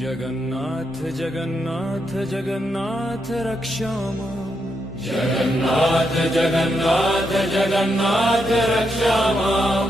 जगन्नाथ जगन्नाथ जगन्नाथ रक्षा मां जगन्नाथ जगन्नाथ जगन्नाथ रक्षा मां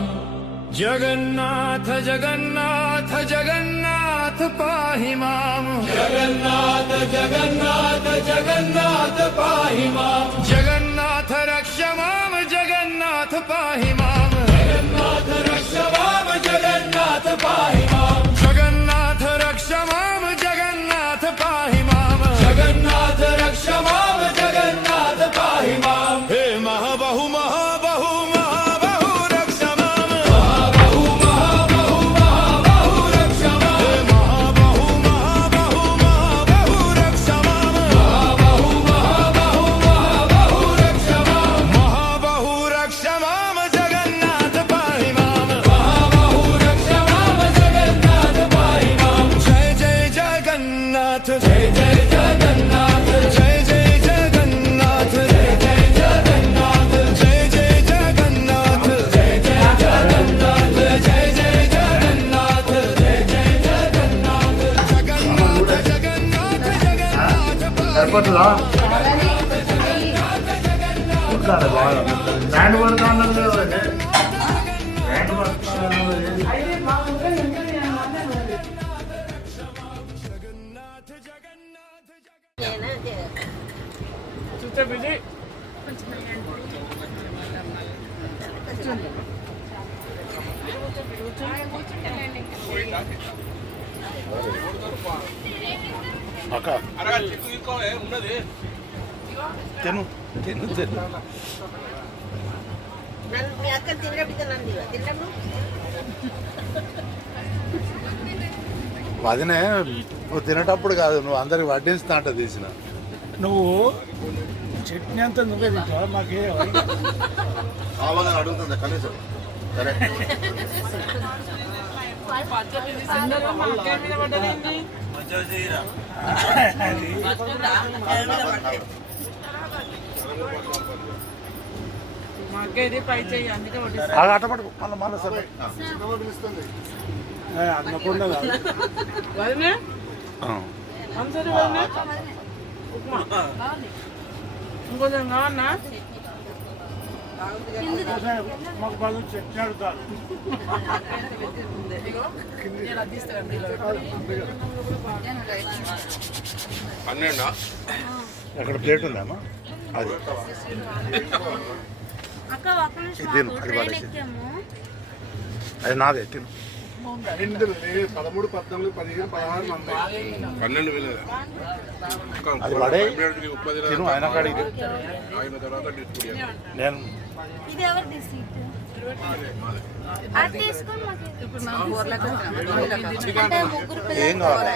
जगन्नाथ जगन्नाथ जगन्नाथ पाहि मां जगन्नाथ जगन्नाथ जगन्नाथ पाहि मां जगन्नाथ रक्षा मां जगन्नाथ पाहि मां जगन्नाथ रक्षा मां जगन्नाथ पाहि मां जगन्नाथ रक्षा मां जगन्नाथ पाहि मां जगन्नाथ रक्षा मां जगन्नाथ पाहि मां हे महाबाहु महाबाहु महाबाहु रक्षा मां महाबाहु महाबाहु महाबाहु रक्षा मां हे महाबाहु महाबाहु महाबाहु रक्षा मां महाबाहु महाबाहु महाबाहु रक्षा मां महाबाहु रक्षा मां जगन्नाथ पाहि मां महाबाहु रक्षा मां जगन्नाथ पाहि मां जय जय जगन्नाथ जय जय जगन्नाथ जय जय जगन्नाथ जय जय जगन्नाथ जय जय जगन्नाथ जय जय जगन्नाथ जय जय जगन्नाथ जय जय जगन्नाथ जगन्नाथ जगन्नाथ जगन्नाथ సరిపోతుందా చూడాలి బాగా బ్యాండ్ వర్క్ అన్నది బ్యాండ్ వర్క్ చూస్తే బిజీ అక్క తిను తిను తిను మీ అక్క తిన్నప్పుడు తిన్నప్పుడు అదినే నువ్వు తినేటప్పుడు కాదు నువ్వు అందరికి వడ్డిస్తా అంట తీసిన నువ్వు చట్నీ అంతా నువ్వే తింటావా మాకే కావాలని అడుగుతుందా కనీసం సరే మాకేది పై చెయ్యి అందుకే అట్టపట్టుకు మళ్ళీ మళ్ళీ సరే అన్నకుండా వదినే అంతరి వదినే ఉప్మా ఇంకొంచెం కావన్నా మాకు బాగా చట్నీ అడుగుతారు అక్కడ ప్లేట్ ఉందమ్మా అది అక్క ఒక్క నిమిషం తిను అది పడేసి అది నాదే తిను 13, 14, 15, 16 మంది 12,000 అది పడే తిను ఆయన కాడికి ఆయన తర్వాత డిస్ట్రిబ్యూట్ నేను ఇది ఎవరిది సీట్ అది తీసుకొని అంటే ముగ్గురు ఏం కావాలి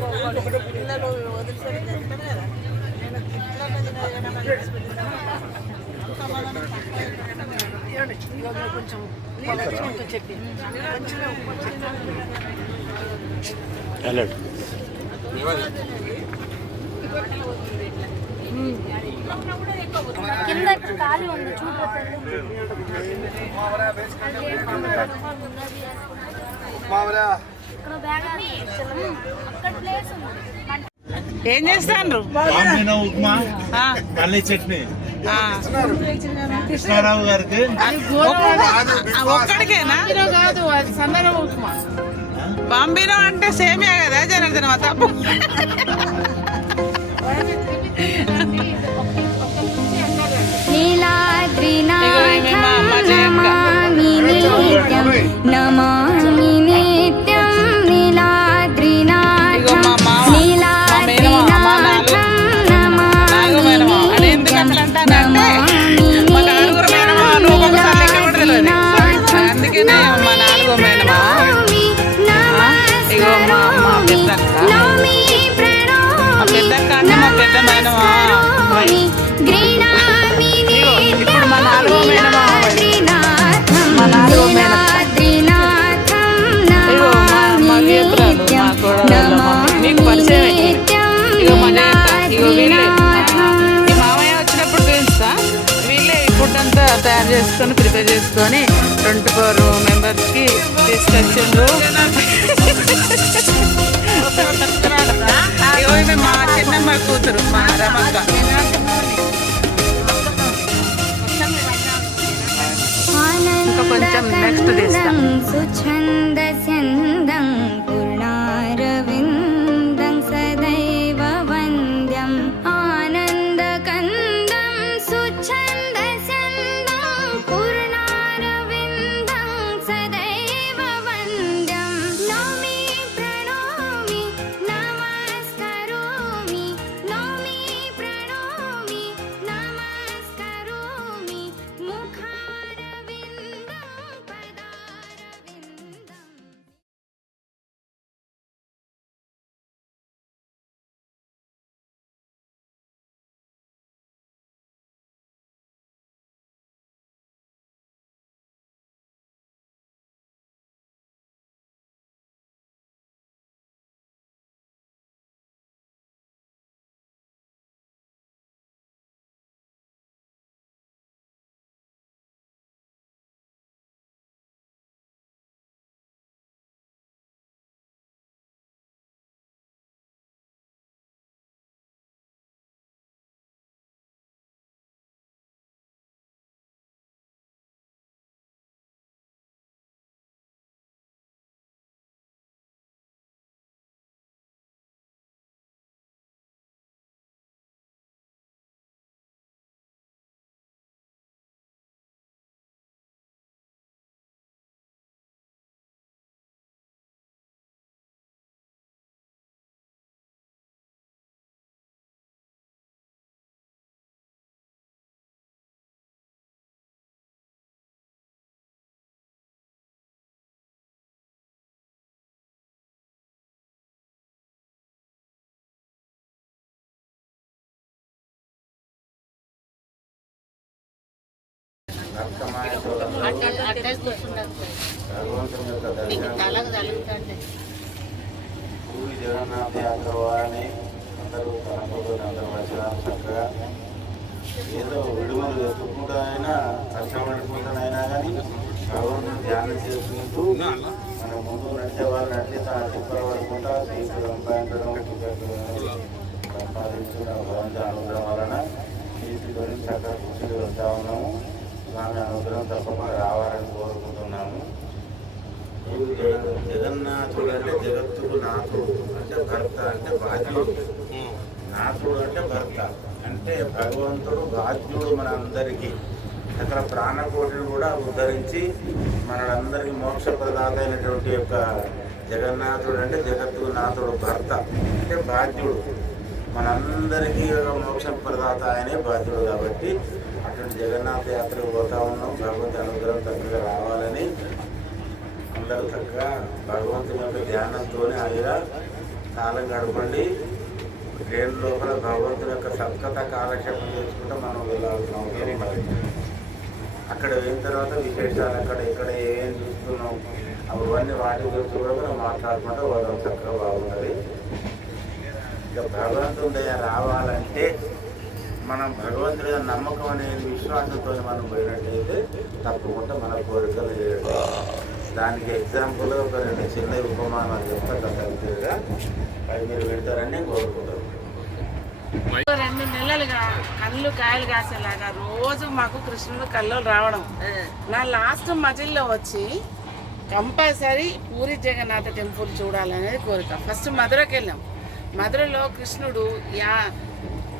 పిల్లలు కదా పిల్లలు వదిలిపెట్టి కదా కొంచెం చెప్పి వెళ్ళండి కింద ఖాళీ ఉంది ఏం చేస్తాను ఉప్మా పల్లె చట్నీ కృష్ణారావు గారికి ఒక్కడికేనా కాదు అది సందర్భ ఉప్మా బాంబీలో అంటే సేమియా కదా జనార్దన తప్పు నమామి నిత్యం నీలాద్రినాథం అందుకనే మా నాలుగో మేనమా ఇగో మా పెద్దక్క అంటే మా పెద్ద మేనమా ఇప్పుడు మా నాలుగో మేనమా మా నాలుగో మేనమా తయారు చేసుకొని ప్రిపేర్ చేసుకొని 24 మెంబర్స్కి తీసుకొచ్చిండ్రు. ఇవి మా చిన్నమ్మ కూతురు మా రమక్క. ఇంకా కొంచెం నెక్స్ట్ తీస్తాం. సుఛందస్యందం పూర్ణారవిందం సదైవ వంద్యం ఆనందకందం సుఛందస్యందం పూర్ణారవిందం సదైవ వంద్యం నౌమి ప్రణోమి నమస్కరోమి నౌమి ప్రణోమి నమస్కరోమి ముఖారవిందం పదారవిందం. పూరి జగన్నాథ యాత్ర వారని అందరూ తనతో అందరూ వచ్చినారు. చక్కగా ఏదో విడుదల ఎత్తుకుంటూ అయినా కష్టపడుకుంటానైనా కానీ భగవంతుని ధ్యానం చేసుకుంటూ మన ముందు నడిచే వాళ్ళు నడిచి తన తిప్పలు పడుకుంటా తీర్పు సంపాదించడం సంపాదించిన భగవంతుని అనుగ్రహం వలన తీసుకొని చక్కగా కూర్చుని వెళ్తా ఉన్నాము. స్వామి అనుగ్రహం తప్పకుండా రావాలని కోరుకుంటున్నాము. జగన్నాథుడు అంటే జగత్తుకు నాథుడు అంటే భర్త అంటే బాధ్యుడు. నాథుడు అంటే భర్త అంటే భగవంతుడు బాధ్యుడు. మన అందరికీ అక్కడ ప్రాణకోటిని కూడా ఉద్ధరించి మనందరికీ మోక్ష ప్రదాత అయినటువంటి యొక్క జగన్నాథుడు అంటే జగత్తుకు నాథుడు భర్త అంటే బాధ్యుడు. మనందరికీ మోక్ష ప్రదాత ఆయనే బాధ్యుడు. కాబట్టి అటువంటి జగన్నాథ యాత్రకు పోతా ఉన్నాం. భగవంతు అనుగ్రహం చక్కగా రావాలని అందరూ చక్కగా భగవంతుని యొక్క ధ్యానంతో హాయిగా కాలం గడపండి. ట్రైన్ లోపల భగవంతుని యొక్క సత్కథ కాలక్షేపం చేసుకుంటే మనం వెళ్ళాల్సిన అవసరం ఉన్నది. అక్కడ వెళ్ళిన తర్వాత విశేషాలు అక్కడ ఇక్కడ ఏం చూస్తున్నాం అవన్నీ వాటి గురించి కూడా మనం మాట్లాడుకుంటే వాళ్ళం చక్కగా బాగున్నది. ఇక భగవంతుని దయ రావాలంటే మనం భగవంతుడి నమ్మకం అనేది విశ్వాసంతో మనం పోయినట్టయితే తప్పకుండా మన కోరికలు చేయడం. దానికి ఎగ్జాంపుల్ ఒక 2 చిన్న ఉపమానాలు చెప్తా కలిసిగా అవి మీరు పెడతారని కోరుకుంటారు. 2 నెలలుగా కళ్ళు కాయలు కాసేలాగా రోజు మాకు కృష్ణుడు కళ్ళు రావడం. నా లాస్ట్ మజిల్లో వచ్చి కంపల్సరీ పూరి జగన్నాథ టెంపుల్ చూడాలనేది కోరిక. ఫస్ట్ మధురకి వెళ్ళాం. మధురలో కృష్ణుడు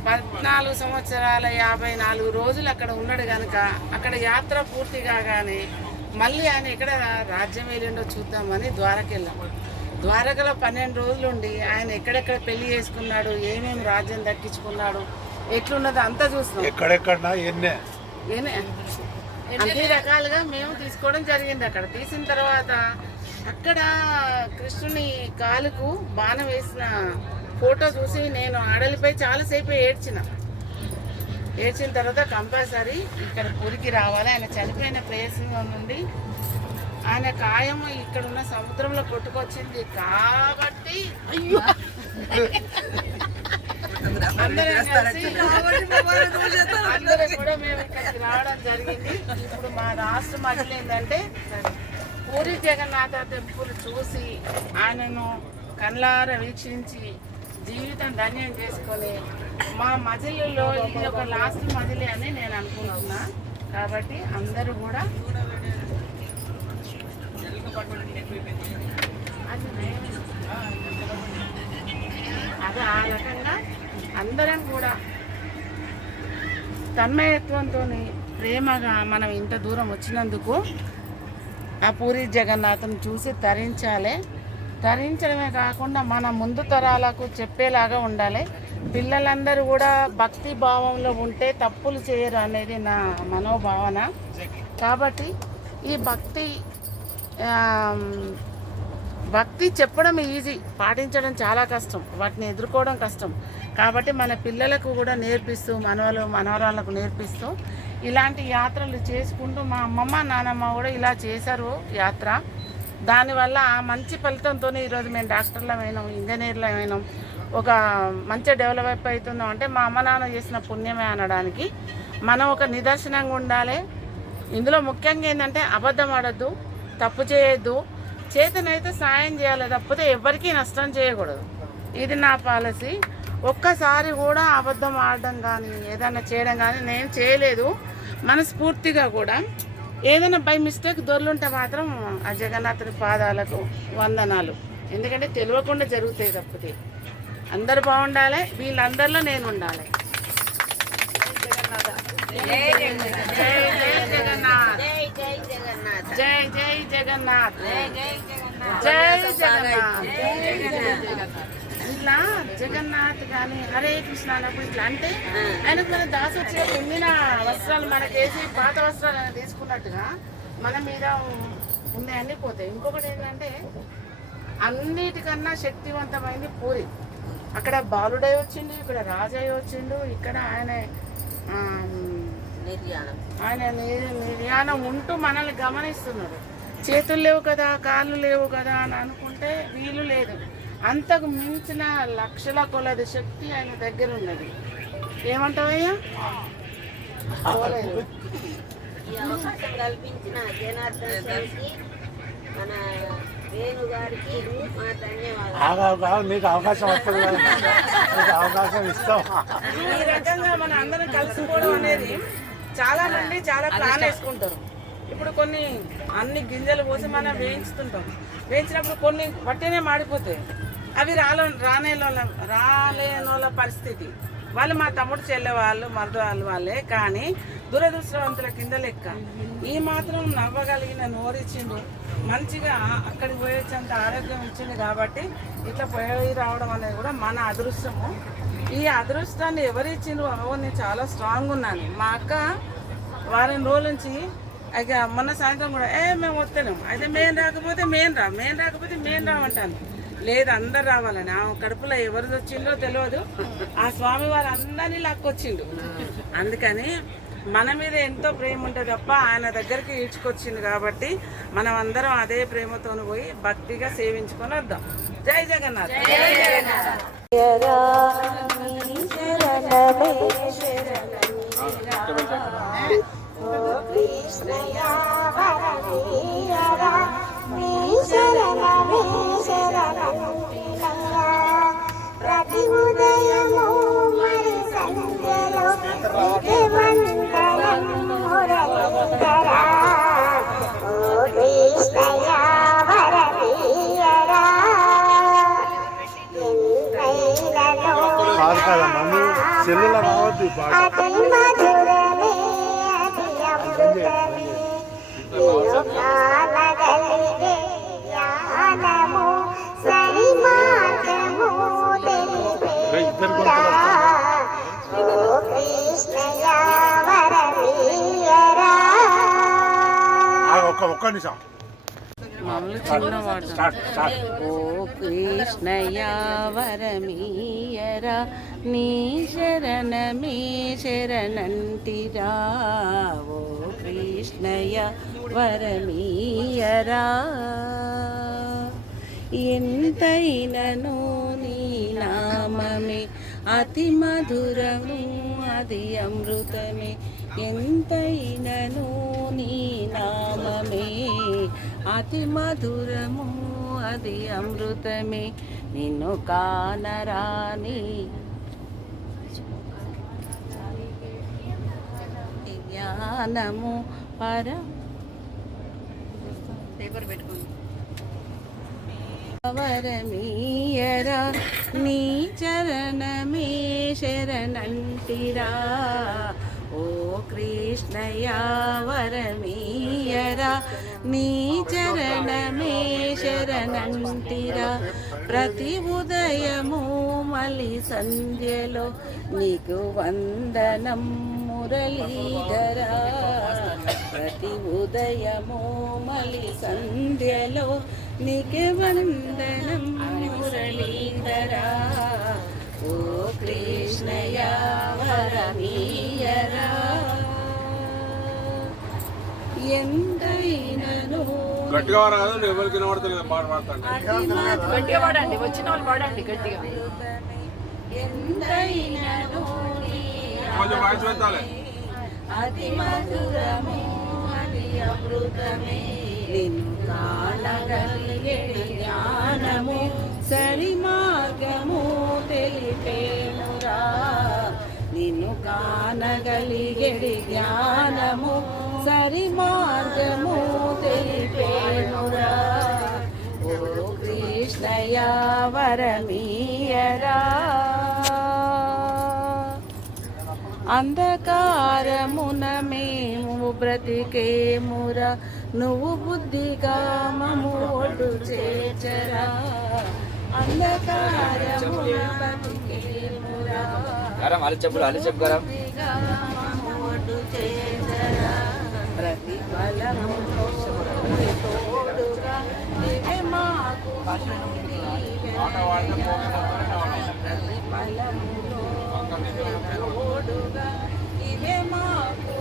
14 సంవత్సరాల 54 రోజులు అక్కడ ఉన్నాడు కనుక అక్కడ యాత్ర పూర్తి కాగానే మళ్ళీ ఆయన ఎక్కడ రాజ్యం వెళ్ళిండో చూద్దామని ద్వారకి వెళ్ళాం. ద్వారకలో 12 రోజులు ఉండి ఆయన ఎక్కడెక్కడ పెళ్లి చేసుకున్నాడు, ఏమేమి రాజ్యం దక్కించుకున్నాడు, ఎట్లున్నదో అంతా చూస్తున్నాం. ఎక్కడెక్కడా అన్ని రకాలుగా మేము తీసుకోవడం జరిగింది. అక్కడ తీసిన తర్వాత అక్కడ కృష్ణుని కాలుకు బాణం వేసిన ఫోటో చూసి నేను ఆడలిపై చాలాసేపు ఏడ్చిన తర్వాత కంపల్సరీ ఇక్కడ పూరికి రావాలి. ఆయన చనిపోయిన ప్లేస్లో నుండి ఆయన కాయం ఇక్కడ ఉన్న సముద్రంలో కొట్టుకొచ్చింది కాబట్టి అందరూ కూడా మేము ఇక్కడికి రావడం జరిగింది. ఇప్పుడు మా రాష్ట్ర మహిళ ఏంటంటే పూరి జగన్నాథ టెంపుల్ చూసి ఆయనను కళ్ళార వీక్షించి జీవితం ధన్యం చేసుకొని మా మజిలీలో ఇది ఒక లాస్ట్ మజిలీ అని నేను అనుకుంటున్నా. కాబట్టి అందరూ కూడా అది ఆ రకంగా అందరం కూడా తన్మయత్వంతో ప్రేమగా మనం ఇంత దూరం వచ్చినందుకు ఆ పూరి జగన్నాథం చూసి తరించాలి. తరించడమే కాకుండా మన ముందు తరాలకు చెప్పేలాగా ఉండాలి. పిల్లలందరూ కూడా భక్తి భావంలో ఉంటే తప్పులు చేయరు అనేది నా మనోభావన. కాబట్టి ఈ భక్తి చెప్పడం ఈజీ, పాటించడం చాలా కష్టం, వాటిని ఎదుర్కోవడం కష్టం. కాబట్టి మన పిల్లలకు కూడా నేర్పిస్తూ మనవరాళ్ళకు నేర్పిస్తూ ఇలాంటి యాత్రలు చేసుకుంటూ మా అమ్మమ్మ నానమ్మ కూడా ఇలా చేశారు యాత్ర. దానివల్ల ఆ మంచి ఫలితంతో ఈరోజు మేము డాక్టర్లమైనాం, ఇంజనీర్లమైనాం, ఒక మంచి డెవలప్ అవుతున్నాం. అంటే మా అమ్మ నాన్న చేసిన పుణ్యమే అనడానికి మనం ఒక నిదర్శనంగా ఉండాలి. ఇందులో ముఖ్యంగా ఏంటంటే అబద్ధం ఆడద్దు, తప్పు చేయొద్దు, చేతనైతే సాయం చేయాలి తప్పితే ఎవరికీ నష్టం చేయకూడదు. ఇది నా పాలసీ. ఒక్కసారి కూడా అబద్ధం ఆడడం కానీ ఏదైనా చేయడం కానీ నేను చేయలేదు. మనస్ఫూర్తిగా కూడా ఏదైనా బై మిస్టేక్ దొర్లుంటే మాత్రం ఆ జగన్నాథుని పాదాలకు వందనాలు. ఎందుకంటే తెలియకుండా జరుగుతాయి తప్పితే. అందరు బాగుండాలి, వీళ్ళందరిలో నేను ఉండాలి. జై జగన్నాథ్, జై జై జగన్నాథ్, జై జగన్నాథ్. ఇట్లా జగన్నాథ్ కానీ హరే కృష్ణ అన్నప్పుడు ఇట్లా అంటే ఆయనకు మన దాసొచ్చే పొందిన వస్త్రాలు మనకేసి పాత వస్త్రాలు తీసుకున్నట్టుగా మన మీద ఉన్నాయన్నీ పోతాయి. ఇంకొకటి ఏంటంటే అన్నిటికన్నా శక్తివంతమైంది పూరి. అక్కడ బాలుడై వచ్చిండు, ఇక్కడ రాజయ్య వచ్చిండు, ఇక్కడ ఆయన నిర్యాణం ఉంటూ మనల్ని గమనిస్తున్నాడు. చేతులు లేవు కదా, కాళ్ళు లేవు కదా అని అనుకుంటే వీలు లేదు. అంతకు మించిన లక్షల కొలది శక్తి ఆయన దగ్గర ఉన్నది. ఏమంటావయ్యా? కల్పించిన జనార్దన్ స్వామికి మన వేణు గారికి మా ధన్యవాదాలు. మీకు అవకాశం వస్తుంది, మీకు అవకాశం ఇస్తాం. ఈ రకంగా మన అందరం కలిసిపోవడం అనేది చాలా మంది చాలా ప్లాన్ వేసుకుంటారు. ఇప్పుడు కొన్ని అన్ని గింజలు పోసి మనం వేయించుతుంటాం. వేయించినప్పుడు కొన్ని వట్టినే మాడిపోతాయి. అవి రాలేనోళ్ళ పరిస్థితి. వాళ్ళు మా తమ్ముడు చెల్లె వాళ్ళు మరదవాళ్ళు వాళ్ళే. కానీ దురదృష్టవంతుల కింద లెక్క. ఈ మాత్రం నవ్వగలిగిన నోరిచ్చిండు, మంచిగా అక్కడికి పోయేంత ఆరోగ్యం ఇచ్చింది. కాబట్టి ఇట్లా పోయి రావడం అనేది కూడా మన అదృష్టము. ఈ అదృష్టాన్ని ఎవరు ఇచ్చిండ్రు? నేను చాలా స్ట్రాంగ్ ఉన్నాను. మా అక్క వారం రోజుల నుంచి ఇక మొన్న సాయంత్రం కూడా మేము వస్తలేము, అయితే మేము రాకపోతే మేము రామంటాను. లేదు, అందరు రావాలని. ఆ కడుపులో ఎవరిది వచ్చిందో తెలియదు. ఆ స్వామి వారు అందరినీ లాక్కొచ్చిండు. అందుకని మన మీద ఎంతో ప్రేమ ఉంటుంది తప్ప ఆయన దగ్గరికి ఈడ్చుకొచ్చింది. కాబట్టి మనం అందరం అదే ప్రేమతో పోయి భక్తిగా సేవించుకొని వద్దాం. జై జగన్నాథ్. ప్రతి ఉదయము మరి సంధ్యలో వందనం మురళీధరా, ఓ కృష్ణయ వరవీయరా, అతని మధురమే అది అమృతమే, యోగాలగలిగే జ్ఞానము సరి మార్గము తెలిపేరా, ఓ కృష్ణయ వరవీయరా. ఒక్క నిమిషం. మామూలు చిన్నవాడు. ఓ కృష్ణయ వరమీయరా, నీ శరణమే శరణంటిరా, ఓ కృష్ణయ వరమీయరా, ఎంతైనను నీ నామమే అతి మధురము అది అమృతమే ఎంతైనను నీ నామమే అతి మధురము అది అమృతమే నిన్ను కానరాని జ్ఞానము పేపర్ పెట్టుకోండి. వరమీయరా నీ చరణమే శరణంటిరా ఓ కృష్ణయ్య వరమీయరా నీ చరణమే శరణంటిరా ప్రతి ఉదయము మలి సంధ్యలో నీకు వందనం మురళీధరా ప్రతి ఉదయము మలి సంధ్యలో నీకు వందనం మురళీధరా ఓ కృష్ణయ్య వరమీయరా ఎంతైనను గట్టిగా రాదు ఎవరికి వినబడతలేదు పాట పాడతాను గట్టిగా పాడండి, వచ్చిన వాళ్ళు పాడండి గట్టిగా. ఎంతైనను కొంచెం వాయిస్ పెట్టాలి. అతి మధురము అది అమృతమే నిన్ను కానగలిగే జ్ఞానము సరి మార్గము తెలిపేనురా నిన్ను కానగలిగే జ్ఞానము సరి మార్గము తెలిపేనురా ఓ కృష్ణయ్య వరమీయరా అంధకారమున మేము బ్రతికేమురా నువ్వు బుద్ధిగా మము ఒడ్డు చేర్చరా అంధకారమున బ్రతికేమురా బుద్ధిగా మము ఒడ్డు చేర్చరా ప్రతిఫలము తోడుగా నీవే మాకు ప్రతిఫలములో తోడుగా ఇవే మాకు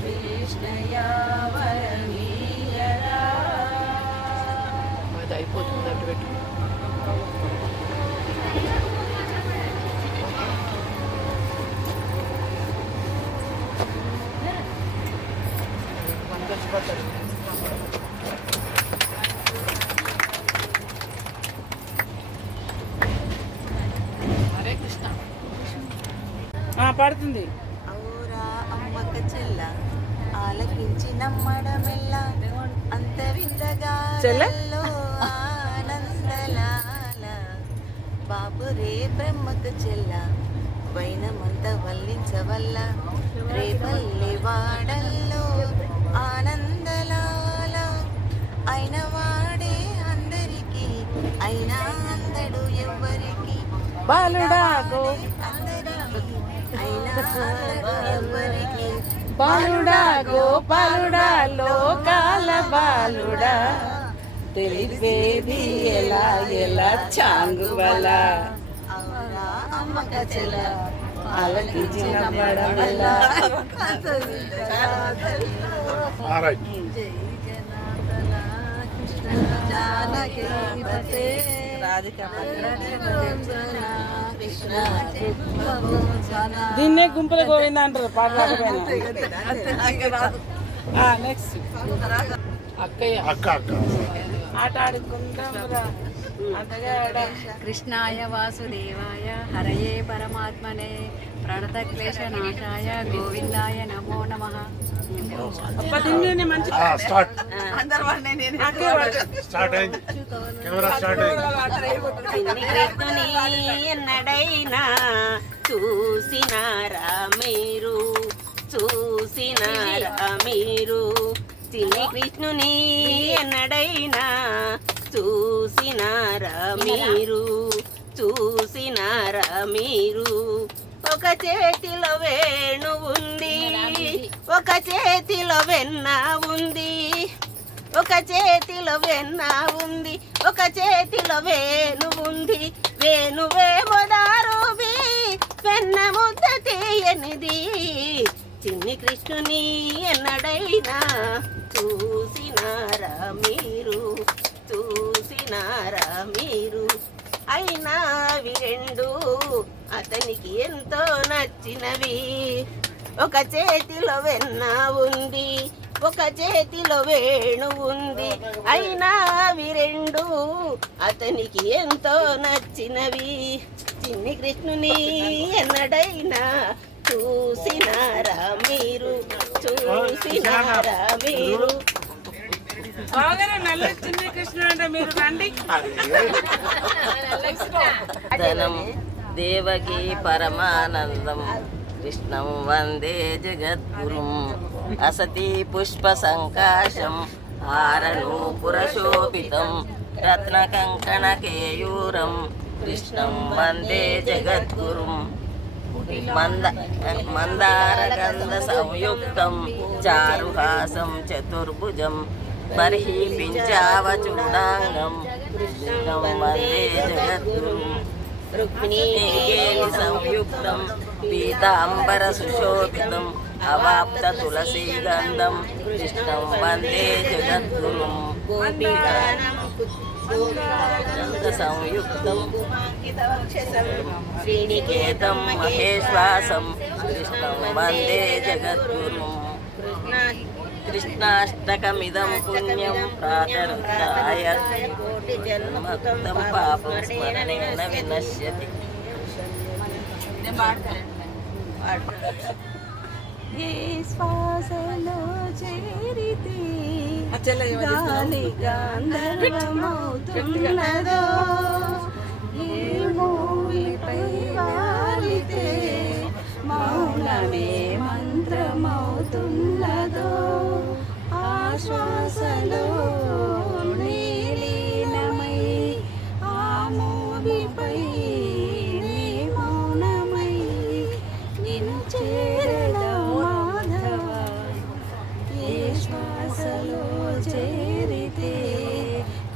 కృష్ణయ్య వరమీయరా అది అయిపోతుంది అటు పెట్టు. హరే కృష్ణ. పడుతుంది ఔరా అమ్మక చెల్ల ఆలకించి నమ్మడమెల్ల అంత విందగా ఆనందలాల బాబురే బ్రహ్మకు చెల్ల వైనమంత వల్లించవల్ల రేపల్లి వాడల్లో ఆనందలాల అయిన వాడే అందరికీ అయినా అందడు ఎవ్వరికి బాలుడా బాలుడా గోపాలుడా లోకాల బాలుడా తెలిపేది ఎలా ఎలా చాంగువల అమ్మక చెల్ల ఆలకించిన పడవలా దీన్నే గుంపుల గోవింద అంటారు పాట నెక్స్ట్ అక్కయ్య అక్క అక్క ఆట ఆడుకుందాం కృష్ణాయ వాసుదేవాయ హరయే పరమాత్మనే ప్రణతక్లేశనాశాయ గోవిందాయ నమో నమః. మంచి స్టార్ట్ స్టార్ట్ అయింది కెమెరా స్టార్ట్ అయింది కృష్ణుని ఎన్నడైనా చూసినారా మీరు చూసినారా మీరు చిన్ని కృష్ణుని ఎన్నడైనా చూసినారా మీరు చూసినారా మీరు ఒక చేతిలో వేణు ఉంది ఒక చేతిలో వెన్న ఉంది ఒక చేతిలో వెన్న ఉంది ఒక చేతిలో వేణు ఉంది వేణువేమో దారుబి వెన్న ముద్ద తీయనిది చిన్ని కృష్ణుని ఎన్నడైనా చూసినారా మీరు చూసినారా మీరు అయినా అవి రెండు అతనికి ఎంతో నచ్చినవి. ఒక చేతిలో వెన్న ఉంది, ఒక చేతిలో వేణు ఉంది, అయినా అవి రెండు అతనికి ఎంతో నచ్చినవి. చిన్ని కృష్ణుని ఎన్నడైనా చూసినారా మీరు, చూసినారా మీరు. బాగానే నల్ల చిన్న కృష్ణుడు అంటే మీరు రండి. ధనం దేవకీ పరమానందం కృష్ణం వందే జగద్గురుం. అసతి పుష్ప సంకాశం హారనూపురశోభితం రత్నకంకణ కేయూరం కృష్ణం వందే జగద్గురుం. మందారగంధ సంయుక్తం చారుహాసం చతుర్భుజం బర్హి పించావచూడాంగం కృష్ణం వందే జగద్గురుం. రుక్మిణీకేలి సంయుక్తం పీతాంబర సుశోభితం అవాప్త తులసీ గంధం కృష్ణం వందే జగద్గురుం. సంయుక్తం శ్రీనికేతం మహేశ్వాసం కృష్ణం వందే జగద్గురుం. కృష్ణాష్టకమిదం పుణ్యం ప్రాతరుద్ధాయ జన్మకృతం పాపం స్మరణేన వినశ్యతి. ఏ శ్వాసలో చేరితే గాలి గాంధర్వమవుతున్నదో, ఏ మూవిపై వాలితే మౌనమే మంత్రమవుతున్నదో, ఆశ్వాసలో నీలీనమై ఆ మూవిపై నీ మౌనమై నిన్ను చేరదా మాధవ. ఏ శ్వాసలో చేరితే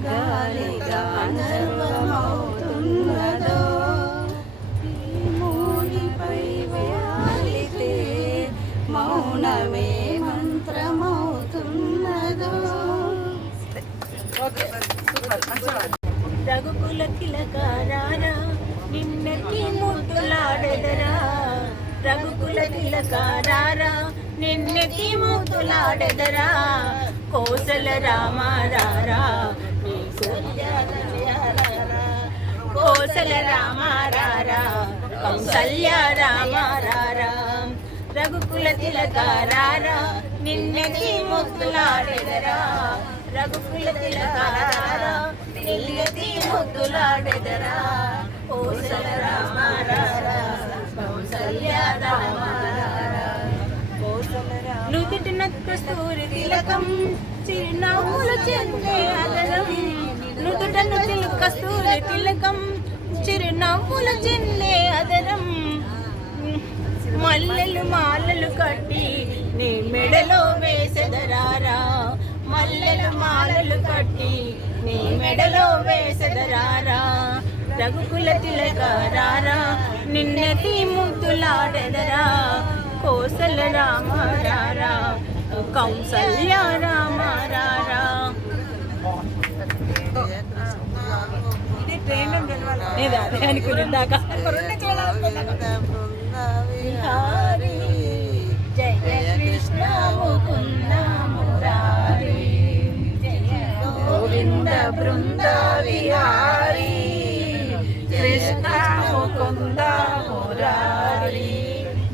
గాలి గాంధర్వమవుతున్నదో, ఈ మూవిపై వాలితే మౌనమే మంత్రమవుతున్నదో. రఘుకుల తిలకారారా నిన్నకి ముద్దులాడెదరా, రఘుకుల తిలకారారా నిన్నకి ముద్దులాడెదరా, కోసల రామారారా నీ సత్యారా, కోసల రామారారా కౌసల్య రామారారా, రఘుకుల తిలకారారా నిన్నకి ముద్దులాడెదరా, రఘుకుల తిలకారారా నిన్నకి ముద్దులాడెదరా, కోసల రామారారా కౌసల్య రామారారా. నుదుటిన కస్తూరి తిలకం చిరునవ్వులు చెందే అదరం, నుదుటను కస్తూరి తిలకం చిరునవ్వులు చెందే అదరం, మల్లెలు మాలలు కట్టి నీ మెడలో వేసెదరారా, మల్లెలు మాలలు కట్టి నీ మెడలో వేసెదరారా, రఘుకుల తిలకారారా నిన్నకి ముద్దులాడెదరా, కోసల రామారారా కౌసల్య రామారారా. అనుకున్నాక విహారీ జయ కృష్ణ ముకుంద మురారి, గోవింద బృంద విహారీ కృష్ణ ముకుంద మురారి,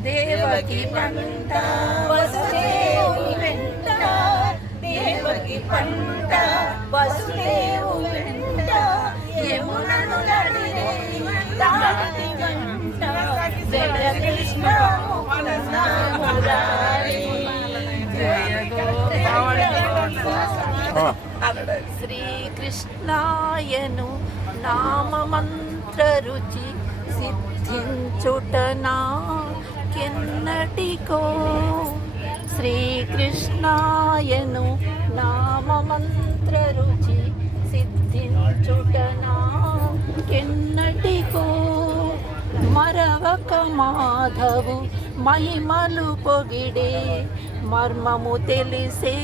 దేవకి పంట వసుదేవుని వెంట, దేవకి పంట వసుదేవుని వెంట, యమునను నడిరే దాటి గంట, జయ కృష్ణ ముకుంద మురారి, జయ గోవింద. శ్రీకృష్ణాయను నామమంత్ర రుచి సిద్ధించుటనా కెన్నటికో, శ్రీకృష్ణాయను నామమంత్ర రుచి సిద్ధించుటనా కెన్నటికో, మరవక మాధవు మహిమలు పొగిడే మర్మము తెలిసే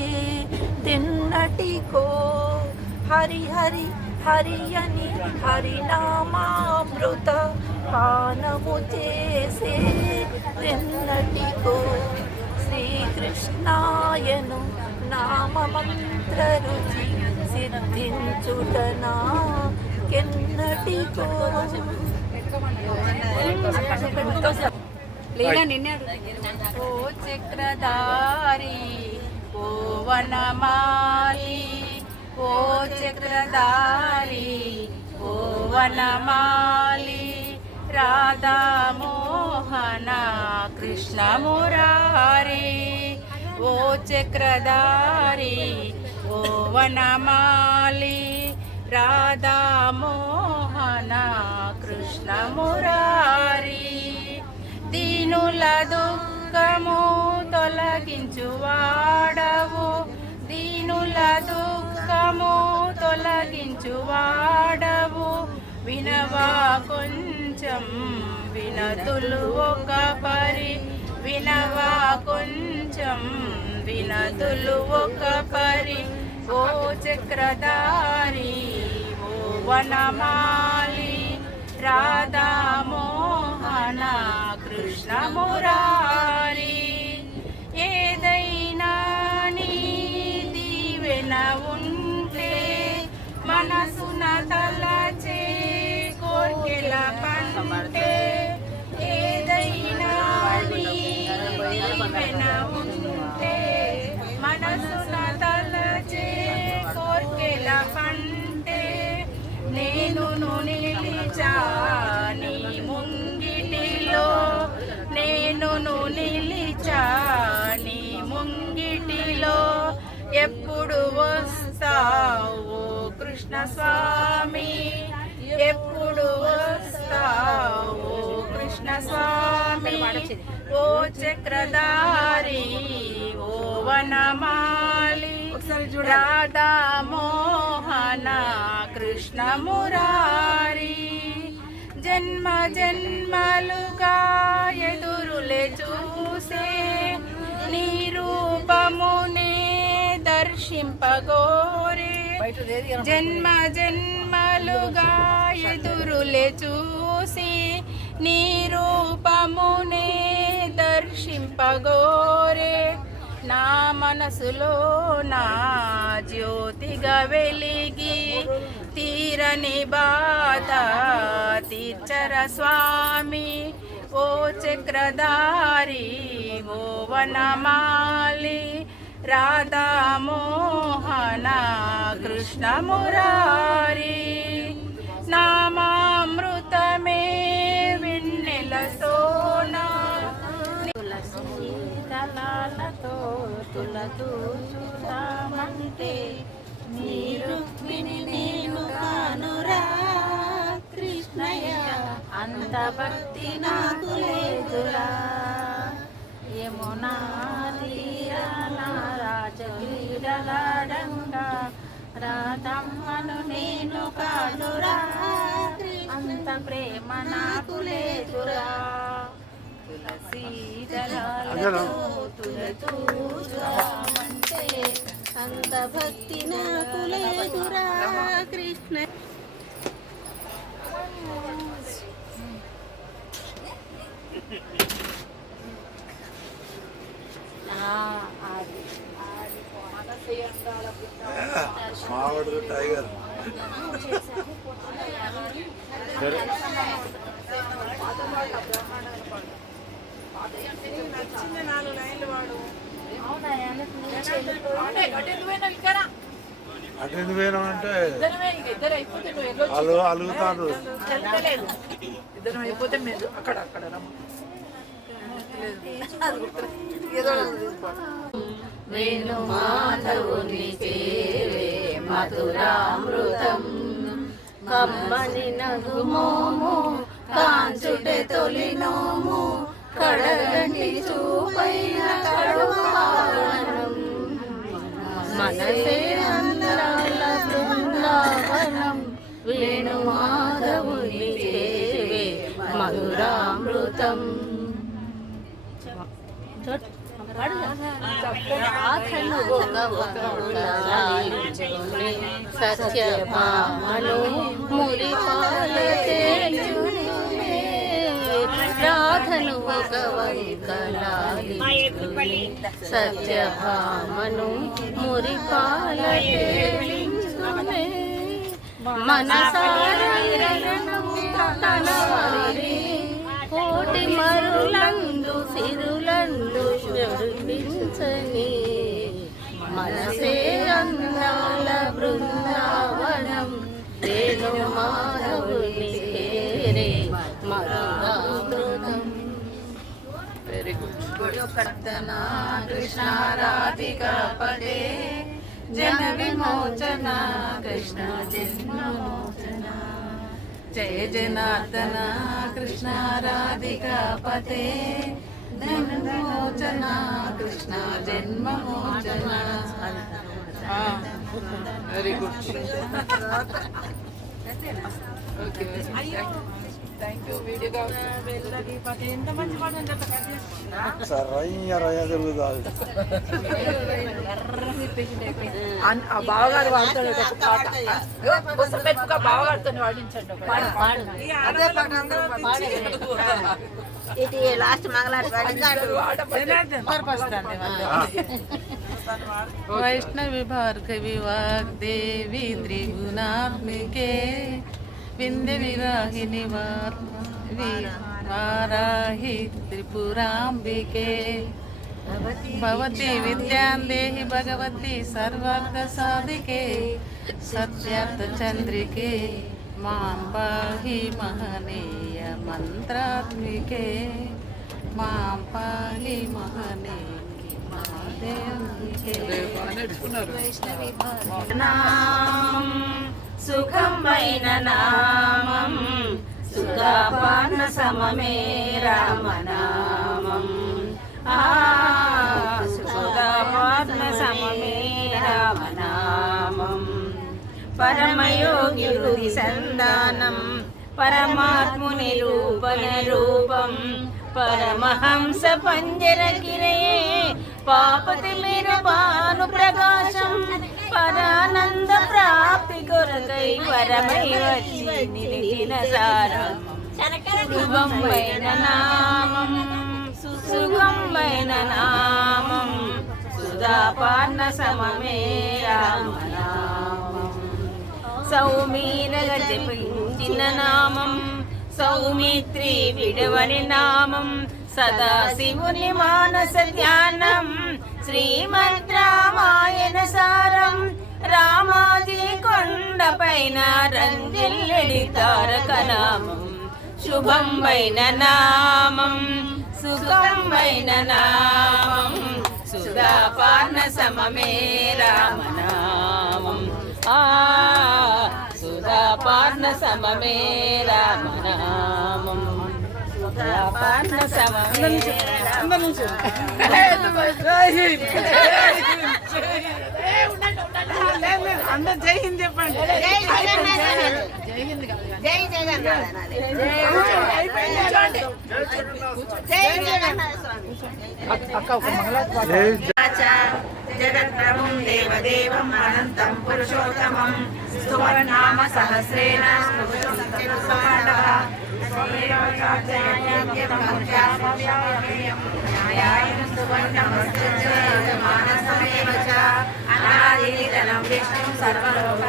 తిన్నటికో, హరి హరి హరి అని హరినామామృత పానము చేసే ఎన్నటికో శ్రీకృష్ణాయను నామమంత్ర రుచి సిద్ధించుటనా కెన్నటికో. ఓ చక్రధారి ఓ వనమాలి ఓ చక్రధారి ఓ వనమాలి రాధా మోహన కృష్ణ మురారి ఓ చక్రధారి ఓ వనమాలి రాధా మోహన కృష్ణ మురారి దీనుల దుఃఖము తొలగించువాడవు దీనుల దుఃఖము తొలగించువాడవు వినవా కొంచెం వినతులు ఒక పరి వినవా కొంచెం వినతులు ఒక పరి ఓ చక్రధారి ఓ వనమాలి రాధా మోహన కృష్ణ మురారి ఏదైనా నీ దీవెన ఉంటే మనసున తలచే కోర్కెల పంటే ఏదైనా నీ దీవెన ఉంటే మనసున తలచే కోర్కెల పంటే నేను నిలిచా నీ ముంగిటిలో నేను నిలిచా నీ ముంగిటిలో ఎప్పుడు వస్తావు కృష్ణ స్వామి ఎప్పుడు వస్తావు కృష్ణ స్వామి ఓ చక్రధారి ఓ వనమాలి రాధా మోహన కృష్ణ మురారి జన్మ జన్మలుగా ఎదురులే చూసే నీ రూపమునే దర్శింపగోరే జన్మ జన్మలుగా ఎదురులే చూసి నీ రూపమునే దర్శింపగోరే నా మనసులో నా జ్యోతిగా వెలిగి తీరని బాధ తీర్చర స్వామి ఓ చక్రధారి ఓ వనమాలి రాధా మోహన కృష్ణ మురారి నామామృతమే వెన్నెల సోనా దళాలతో తులతూచుదామంటే నీ రుక్మిణి నేను కానురా కృష్ణయ్య అంత భక్తి నాకు లేదురా యమునా తీరాన రాజగిరలాడంగా రాధమ్మను నేను కానురా అంత ప్రేమ నాకు లేదురా తులతూచుదామంటే అంత భక్తి నాకు లేదురా కృష్ణ మావాడు టైగర్ సరే అటు ఎందుకు పోయినా అంటే వాళ్ళు అలుగుతారు ఇద్దరు అయిపోతే మీరు అక్కడ అక్కడ వేణు మాధవుని చేరే మధురామృతం కమ్మని నగుమోము కాంచుటే తొలినోము కడగంటి చూపైన కడుపావనం మనసే అందాల బృందావనం వేణు మాధవుని చేరే మధురామృతం రాధను ఒక వంకలాలించునే సత్యభామను మురిపాల తేజునే రాధను ఒక వంకలాలించునే సత్యభామను మురిపాల తేజునే మనసారను తన వారి కోటి మరులందు సిరులందు నడిపించని మనసే అందాల బృందావనం వేణు మాధవుని పేరే మధురామృతం. Very good. కృష్ణ రాధికా పదే జన విమోచన కృష్ణ జన్మమోచన జయ జనార్దన కృష్ణ రాధికా పతే జన్మమోచన కృష్ణ జన్మమోచన. Very good. Okay thank you. Video ఎంత మంచి పాట అంటే బావగారు వాడతాడు బావగారితో వాడించండి. ఇది లాస్ట్ మంగళవారం వైష్ణవి భార్గవి వాగ్దేవి త్రిగుణాత్మికే వింధ్య వివాహిని వారాహి త్రిపురాంబికే భవతి విద్యాం దేహి భగవతి సర్వార్థ సాధికే సత్యార్థ చంద్రికే మాం పాహి మహనీయ మంత్రాత్మికే మాం పాహి మహనీయ నామం సుఖమైన నామం సుధాపాన సమమే రామనామం సుధాపాన సమమే రామనామం పరమయోగి హృది సంధానం పరమాత్ముని రూపం పరమహంస పంజర గిరయే పాపతి మీరు భాను ప్రకాశం పరానంద ప్రాప్తి కొరకై పరమై వచ్చి నిలిచిన సారం శుభమైన నామం సుఖమైన నామం సుధాపాన సమమే రామనామం సౌమీనగ జపించిన నామం సౌమిత్రి విడవని నామం సదాశివుని మానస ధ్యానం శ్రీమద్ రామాయణ సారం రామాజీ కొండపైన రంజిల్లెడి తారక నామం శుభమైన నామం సుఖమైన నామం సుధాపాన సమమే రామనామం సుధాపాన సమమే రామనామం సుధాపాన సమమే అందరూ జై హింద్ చెప్పండి. జై హింద్ జై జగన్నాథ్ జగద్ప్రభుం దేవదేవం అనంతం పురుషోత్తమం సువర్ణామ సహస్రేణ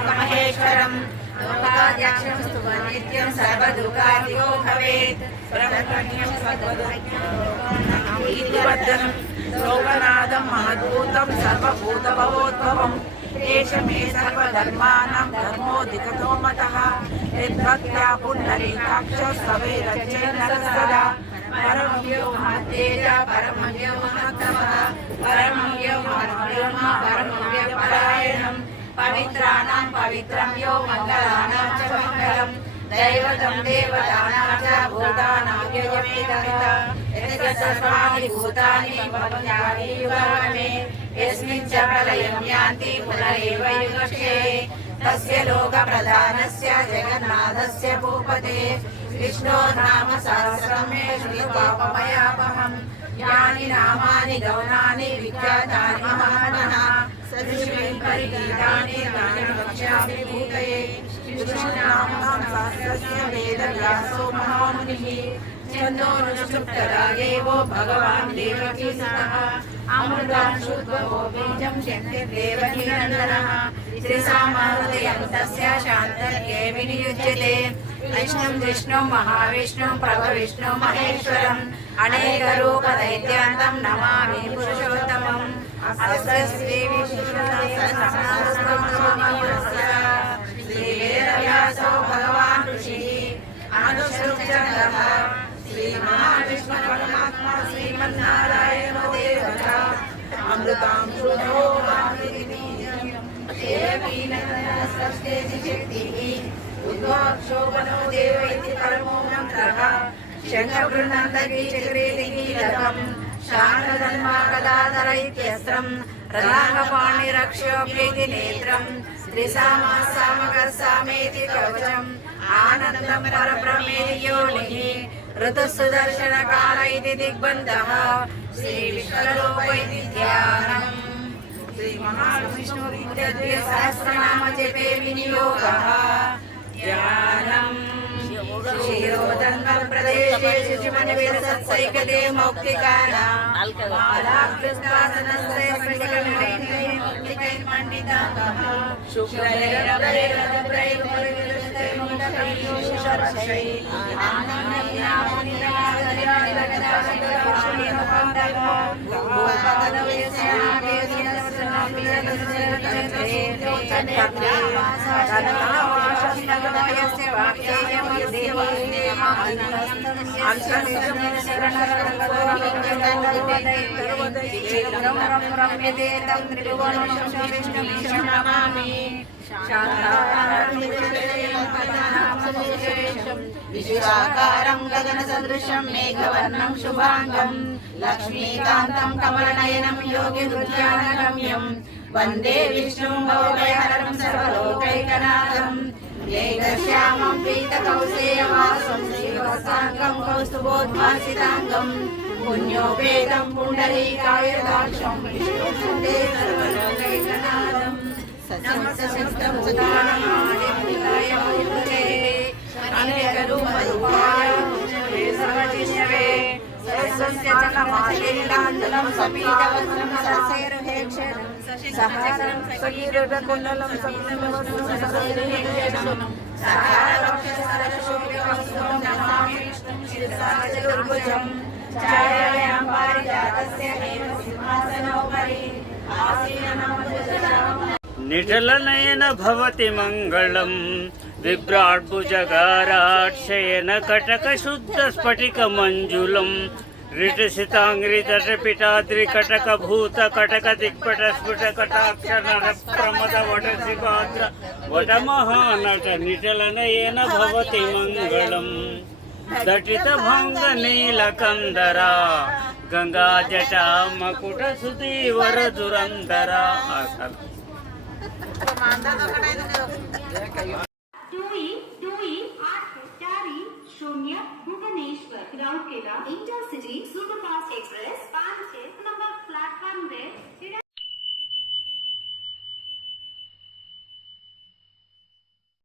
మహేశ్వరం లోకాధ్యక్షం నిత్యం సర్వదుఃఖాదిగో భవేత్ లోకనాథం మహద్భూతం సర్వభూతభవోద్భవం దేశమే సర్వధర్మాణం ధర్మోధికతో మతః యద్భక్త్యా పుండరీకాక్ష సవేరచేన సదా పరమం యో మహత్తేజ పరమం యో మహత్తమః పరమం యో మహద్బ్రహ్మ పరమం యో పరాయణం పవిత్రాణం పవిత్రం యో మంగళానాం చ మంగళం దైవతం దేవతానాం చ భూతానాం యజమేతమిత యస్య సర్వాణి భూతాని భవంత్యాని యుగానే యస్మిన్ చ ప్రళయం యాంతి పునరేవ యుగక్షే తస్య లోక ప్రధానస్య జగన్నాథస్య భూపతే విష్ణోర్నామ సహస్రం మే శృణు పాపమయాపహం యాని నామాని గౌణాని విఖ్యాతాని మహాత్మనః సదృశేన్ పరిగీతాని తాని వక్ష్యామి భూతయే విష్ణునామ సహస్రస్య వేదవ్యాసో మహామునిః ఛందోనుష్ఠుప్తరాగేవో భగవాన్ దేవకీ సహ అమృతాంశుద్భవో బీజం శక్తిర్దేవకీ నందనః శ్రీసామహృదయం తస్య శాంతర్కే వినియుజ్యతే విష్ణుం విష్ణుం మహావిష్ణుం ప్రభవిష్ణుం మహేశ్వరం అనేకరూప దైత్యాంతం నమామి పురుషోత్తమం అస్య శ్రీ విష్ణుసహస్రనామస్య శ్రీ వేదవ్యాసో భగవాన్ ఋషిః అనుసృత్యః శ్రీ మహావిష్ణు పరమాత్మ శ్రీమన్నారాయణో దేవత అమృతాంశుతో ఉద్వాక్షోభనో దేవ ఇతి పరమో మంత్రః శంఖబృందంతకీ చక్రేతి కీలకం శాంతధన్మా కదాధర ఇత్యస్త్రం రదాంగపాణిరక్ష్యోప్యేతి నేత్రం త్రిసామాసామకర్సామేతి కవచం ఆనందం పరబ్రహ్మేతి యోనిః ఋతుసుదర్శన కాల ఇతి దిగ్బంధః శ్రీ విశ్వరూప ఇతి ధ్యానం శ్రీ మహావిష్ణు సహస్రనామ జపే వినియోగః ధ్యానం శిరోదంగం ప్రదేశే శుచిమనివేద సత్సైకదే మౌక్తికాన మాలాకృష్ణాసనస్తే స్ఫటికైర్మండితాంగః విశ్వాకారం గగన సదృశం మేఘవర్ణం శుభాంగం లక్ష్మీకాంతం కమలనయనం యోగి హృద్యానగమ్యం వందే విష్ణుం భవభయహరం సర్వలోకైకనాథం ఏకశ్యామం పీతకౌసేయవాసం శ్రీవత్సాంగం కౌస్తుభోద్భాసితాంగం పుణ్యోపేతం పుండరీకాయదాక్షం విష్ణుం వందే సర్వలోకైకనాథం అనేకరూపాయ సర్వజిష్ణవే సరస్వస్య చలమాలిందాంతులం సమీతవస్త్రం సరసేరుహేక్షరం సహస్రం సకీరకుండలం సకీరవస్త్రం సహారవక్షసరశోభికవస్త్రం నమామి విష్ణుం శిరసాచతుర్భుజం ఛాయాయాం పారిజాతస్య దేవ సింహాసనోపరి ఆసీనమభుజం నిఠలనయన భవతి మంగళం విభ్రాడ్భుజగారాక్షయన కటక శుద్ధ స్ఫటిక మంజులం రిటసితాంగ్రితటపిటాద్రి కటక భూత కటక దిక్పట స్ఫుట కటాక్ష నర ప్రమద వటసిపాత్ర వటమహానట నిఠలనయన భవతి మంగళం దటిత భంగ నీలకందరా గంగా జటా మకుట సుధీవర దురంధర అసలు 2E840 Bhubaneswar Rourkela intercity superfast express 5 number platform पे